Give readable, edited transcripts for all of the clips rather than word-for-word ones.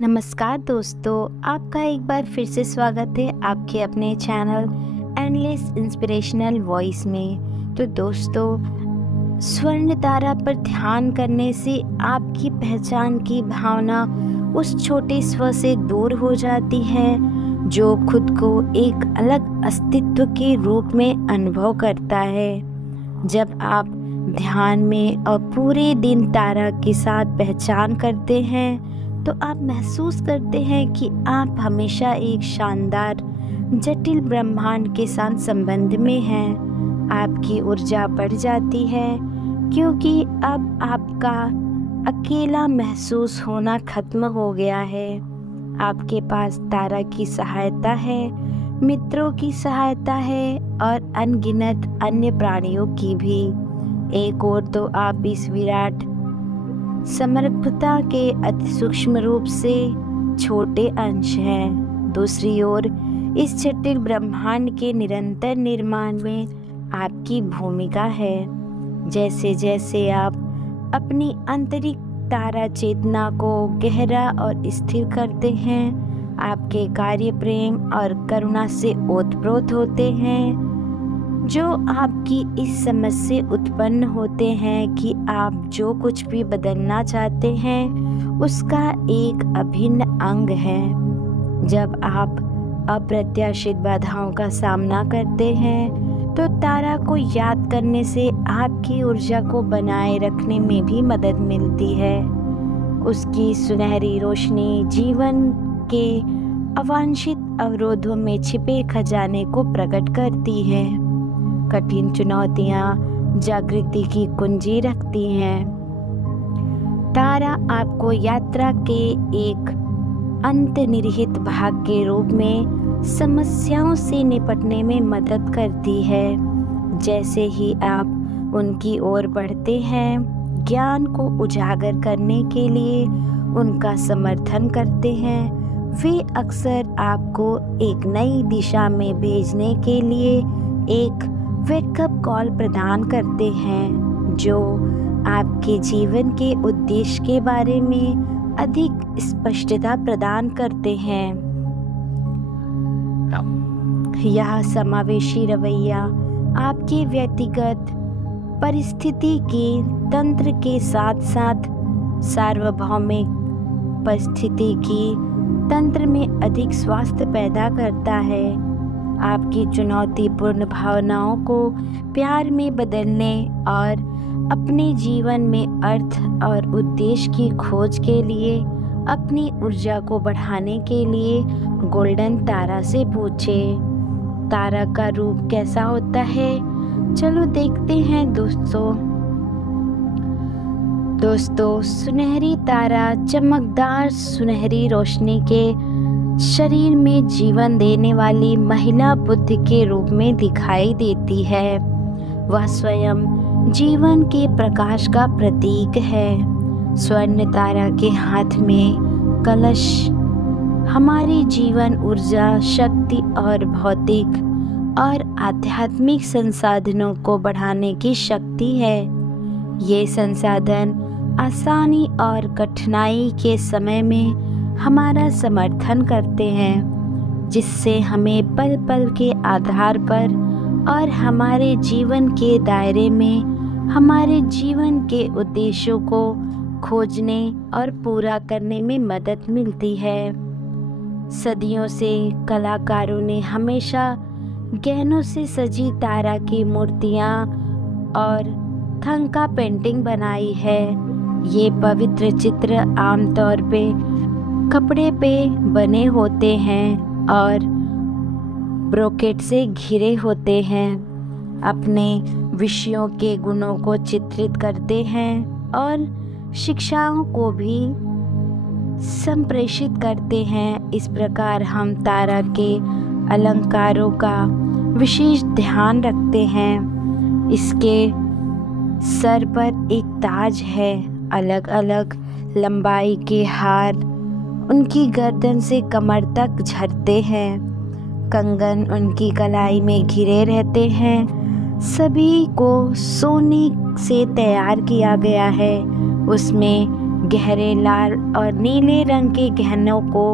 नमस्कार दोस्तों, आपका एक बार फिर से स्वागत है आपके अपने चैनल एंडलेस इंस्पिरेशनल वॉइस में। तो दोस्तों, स्वर्ण तारा पर ध्यान करने से आपकी पहचान की भावना उस छोटे स्व से दूर हो जाती है जो खुद को एक अलग अस्तित्व के रूप में अनुभव करता है। जब आप ध्यान में और पूरे दिन तारा के साथ पहचान करते हैं तो आप महसूस करते हैं कि आप हमेशा एक शानदार जटिल ब्रह्मांड के साथ संबंध में हैं। आपकी ऊर्जा बढ़ जाती है क्योंकि अब आपका अकेला महसूस होना खत्म हो गया है। आपके पास तारा की सहायता है, मित्रों की सहायता है और अनगिनत अन्य प्राणियों की भी। एक और तो आप इस विराट समरूपता के अति सूक्ष्म रूप से छोटे अंश हैं। दूसरी ओर इस जटिल ब्रह्मांड के निरंतर निर्माण में आपकी भूमिका है। जैसे जैसे आप अपनी आंतरिक तारा चेतना को गहरा और स्थिर करते हैं, आपके कार्य प्रेम और करुणा से ओतप्रोत होते हैं, जो आपकी इस समझ से उत्पन्न होते हैं कि आप जो कुछ भी बदलना चाहते हैं उसका एक अभिन्न अंग है। जब आप अप्रत्याशित बाधाओं का सामना करते हैं तो तारा को याद करने से आपकी ऊर्जा को बनाए रखने में भी मदद मिलती है। उसकी सुनहरी रोशनी जीवन के अवांछित अवरोधों में छिपे खजाने को प्रकट करती है। कठिन चुनौतियां जागृति की कुंजी रखती हैं। तारा आपको यात्रा के एक अंतर्निहित भाग के रूप में समस्याओं से निपटने में मदद करती है। जैसे ही आप उनकी ओर बढ़ते हैं, ज्ञान को उजागर करने के लिए उनका समर्थन करते हैं, वे अक्सर आपको एक नई दिशा में भेजने के लिए एक वेकअप कॉल प्रदान करते हैं जो आपके जीवन के उद्देश्य के बारे में अधिक स्पष्टता प्रदान करते हैं। यह समावेशी रवैया आपके व्यक्तिगत परिस्थिति के तंत्र के साथ साथ सार्वभौमिक परिस्थिति की तंत्र में अधिक स्वास्थ्य पैदा करता है। आपकी चुनौतीपूर्ण भावनाओं को प्यार में बदलने और अपने जीवन में अर्थ और उद्देश्य की खोज के लिए अपनी ऊर्जा को बढ़ाने के लिए गोल्डन तारा से पूछें। तारा का रूप कैसा होता है, चलो देखते हैं दोस्तों, सुनहरी तारा चमकदार सुनहरी रोशनी के शरीर में जीवन देने वाली महिला बुद्ध के रूप में दिखाई देती है। वह स्वयं जीवन के प्रकाश का प्रतीक है। स्वर्ण तारा के हाथ में कलश हमारी जीवन ऊर्जा, शक्ति और भौतिक और आध्यात्मिक संसाधनों को बढ़ाने की शक्ति है। ये संसाधन आसानी और कठिनाई के समय में हमारा समर्थन करते हैं, जिससे हमें पल पल के आधार पर और हमारे जीवन के दायरे में हमारे जीवन के उद्देश्यों को खोजने और पूरा करने में मदद मिलती है। सदियों से कलाकारों ने हमेशा गहनों से सजी तारा की मूर्तियाँ और थंका पेंटिंग बनाई है। ये पवित्र चित्र आमतौर पे कपड़े पे बने होते हैं और ब्रोकेट से घिरे होते हैं। अपने विषयों के गुणों को चित्रित करते हैं और शिक्षाओं को भी संप्रेषित करते हैं। इस प्रकार हम तारा के अलंकारों का विशेष ध्यान रखते हैं। इसके सर पर एक ताज है, अलग अलग लंबाई के हार उनकी गर्दन से कमर तक झरते हैं, कंगन उनकी कलाई में घिरे रहते हैं। सभी को सोने से तैयार किया गया है। उसमें गहरे लाल और नीले रंग के गहनों को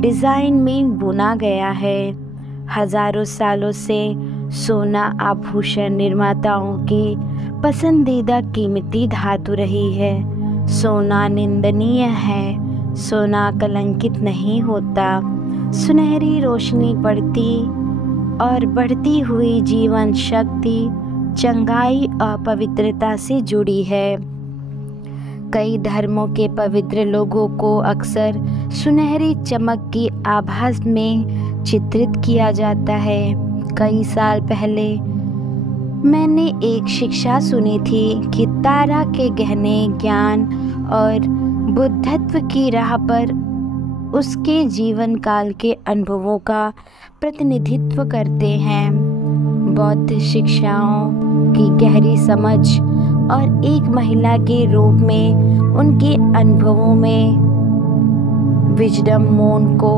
डिज़ाइन में बुना गया है। हजारों सालों से सोना आभूषण निर्माताओं की पसंदीदा कीमती धातु रही है। सोना निंदनीय है, सोना कलंकित नहीं होता। सुनहरी रोशनी पड़ती और बढ़ती हुई जीवन शक्ति, चंगाई और पवित्रता से जुड़ी है। कई धर्मों के पवित्र लोगों को अक्सर सुनहरी चमक की आभास में चित्रित किया जाता है। कई साल पहले मैंने एक शिक्षा सुनी थी कि तारा के गहने ज्ञान और बुद्धत्व की राह पर उसके जीवन काल के अनुभवों का प्रतिनिधित्व करते हैं। बौद्ध शिक्षाओं की गहरी समझ और एक महिला के रूप में उनके अनुभवों में विजडम मोन को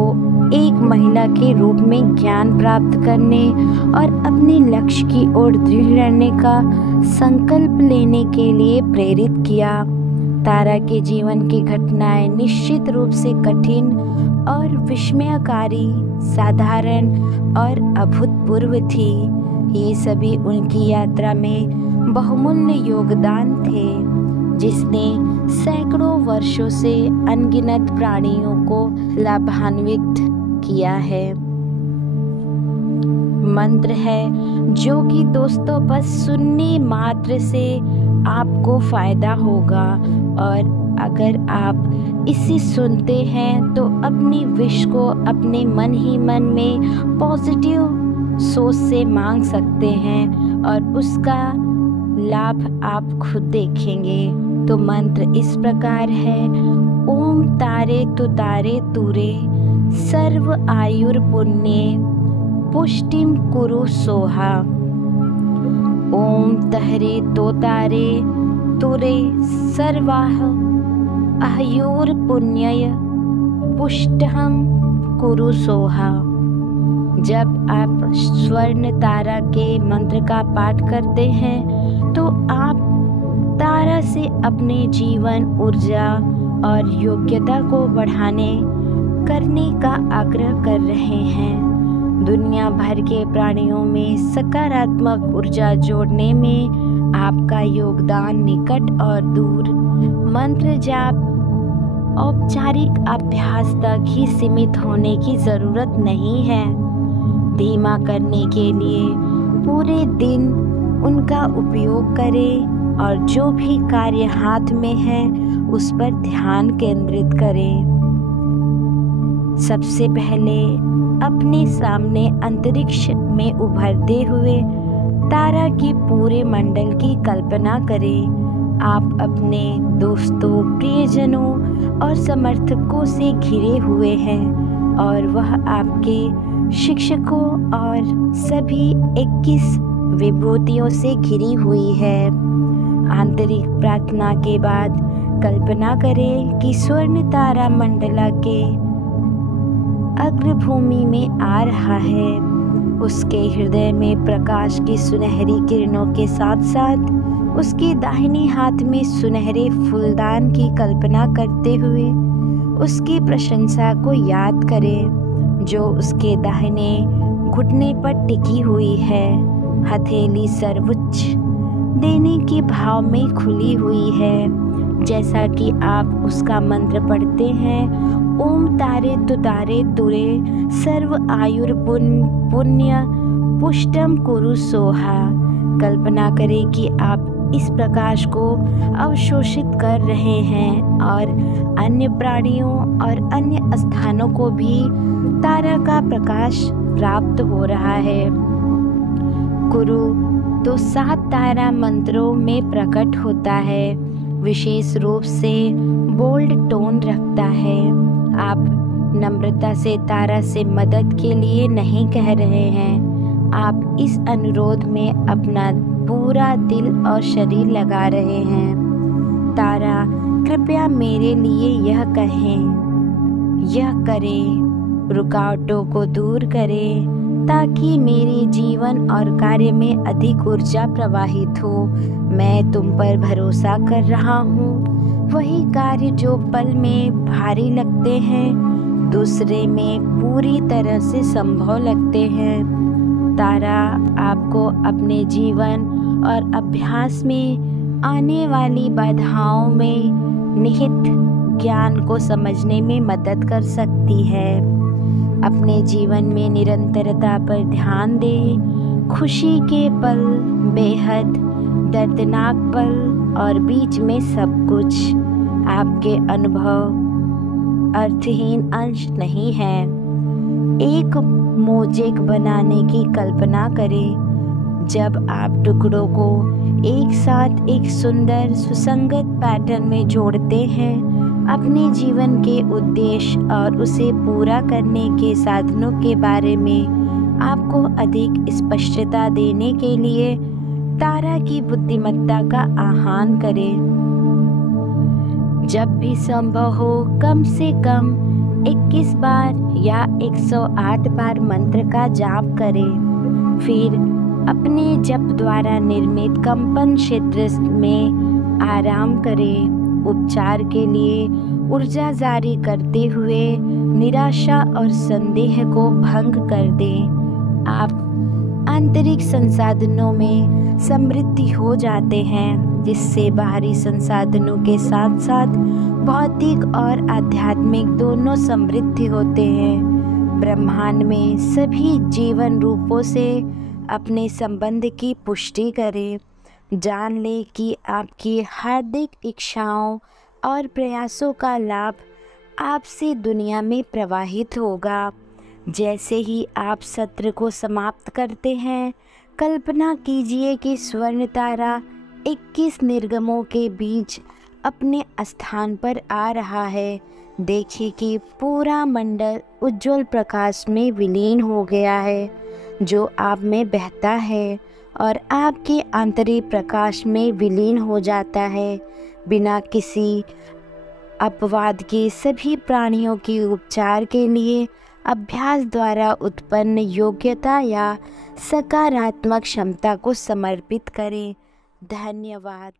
एक महिला के रूप में ज्ञान प्राप्त करने और अपने लक्ष्य की ओर दृढ़ रहने का संकल्प लेने के लिए प्रेरित किया। तारा के जीवन की घटनाएं निश्चित रूप से कठिन और विस्मयकारी, साधारण और अभूतपूर्व थी। ये सभी उनकी यात्रा में बहुमूल्य योगदान थे, जिसने सैकड़ों वर्षों से अनगिनत प्राणियों को लाभान्वित किया है। मंत्र है जो कि दोस्तों बस सुनने मात्र से आपको फायदा होगा, और अगर आप इसे सुनते हैं तो अपनी विश को अपने मन ही मन में पॉजिटिव सोच से मांग सकते हैं और उसका लाभ आप खुद देखेंगे। तो मंत्र इस प्रकार है। ओम तारे तुतारे तुरे सर्व आयुर पुण्ये पुष्टिम कुरु सोहा। ओम तहरे तोतारे तुरे सर्वाह आयुर पुण्य पुष्टहम कुरु सोहा। जब आप स्वर्ण तारा के मंत्र का पाठ करते हैं तो आप तारा से अपने जीवन ऊर्जा और योग्यता को बढ़ाने करने का आग्रह कर रहे हैं। दुनिया भर के प्राणियों में सकारात्मक ऊर्जा जोड़ने में आपका योगदान निकट और दूर मंत्र जाप औपचारिक अभ्यास तक ही सीमित होने की ज़रूरत नहीं है। धीमा करने के लिए पूरे दिन उनका उपयोग करें और जो भी कार्य हाथ में है उस पर ध्यान केंद्रित करें। सबसे पहले अपने सामने अंतरिक्ष में उभरते हुए तारा की पूरे मंडल की कल्पना करें। आप अपने दोस्तों, प्रियजनों और समर्थकों से घिरे हुए हैं और वह आपके शिक्षकों और सभी 21 विभूतियों से घिरी हुई है। आंतरिक प्रार्थना के बाद कल्पना करें कि स्वर्ण तारा मंडला के अग्रभूमि में आ रहा है। उसके हृदय में प्रकाश की सुनहरी किरणों के साथ साथ उसके दाहिने हाथ में सुनहरे फूलदान की कल्पना करते हुए उसकी प्रशंसा को याद करें जो उसके दाहिने घुटने पर टिकी हुई है। हथेली सर्वोच्च देने के भाव में खुली हुई है। जैसा कि आप उसका मंत्र पढ़ते हैं, ओम तारे तुतारे तुरे सर्व आयुर पुण्य पुष्टम कुरु सोहा। कल्पना करें कि आप इस प्रकाश को अवशोषित कर रहे हैं और अन्य प्राणियों और अन्य स्थानों को भी तारा का प्रकाश प्राप्त हो रहा है। कुरु तो 7 तारा मंत्रों में प्रकट होता है, विशेष रूप से बोल्ड टोन रखता है। आप नम्रता से तारा से मदद के लिए नहीं कह रहे हैं, आप इस अनुरोध में अपना पूरा दिल और शरीर लगा रहे हैं। तारा कृपया मेरे लिए यह कहें, यह करें, रुकावटों को दूर करें, ताकि मेरे जीवन और कार्य में अधिक ऊर्जा प्रवाहित हो। मैं तुम पर भरोसा कर रहा हूँ। वही कार्य जो पल में भारी लगते हैं, दूसरे में पूरी तरह से संभव लगते हैं। तारा आपको अपने जीवन और अभ्यास में आने वाली बाधाओं में निहित ज्ञान को समझने में मदद कर सकती है। अपने जीवन में निरंतरता पर ध्यान दें। खुशी के पल, बेहद दर्दनाक पल और बीच में सब कुछ आपके अनुभव अर्थहीन अंश नहीं है। एक मोज़ेक बनाने की कल्पना करें। जब आप टुकड़ों को एक साथ एक सुंदर सुसंगत पैटर्न में जोड़ते हैं, अपने जीवन के उद्देश्य और उसे पूरा करने के साधनों के बारे में आपको अधिक स्पष्टता देने के लिए तारा की बुद्धिमत्ता का आह्वान करें। जब भी संभव हो, कम से कम 21 बार या 108 बार मंत्र का जाप करें। फिर अपने जप द्वारा निर्मित कंपन क्षेत्र में आराम करें। उपचार के लिए ऊर्जा जारी करते हुए निराशा और संदेह को भंग कर दें। आप आंतरिक संसाधनों में समृद्धि हो जाते हैं, जिससे बाहरी संसाधनों के साथ साथ भौतिक और आध्यात्मिक दोनों समृद्धि होते हैं। ब्रह्मांड में सभी जीवन रूपों से अपने संबंध की पुष्टि करें। जान लें कि आपकी हार्दिक इच्छाओं और प्रयासों का लाभ आपसे दुनिया में प्रवाहित होगा। जैसे ही आप सत्र को समाप्त करते हैं, कल्पना कीजिए कि स्वर्ण तारा 21 निर्गमों के बीच अपने स्थान पर आ रहा है। देखिए कि पूरा मंडल उज्जवल प्रकाश में विलीन हो गया है, जो आप में बहता है और आपके आंतरिक प्रकाश में विलीन हो जाता है। बिना किसी अपवाद के सभी प्राणियों के उपचार के लिए अभ्यास द्वारा उत्पन्न योग्यता या सकारात्मक क्षमता को समर्पित करें। धन्यवाद।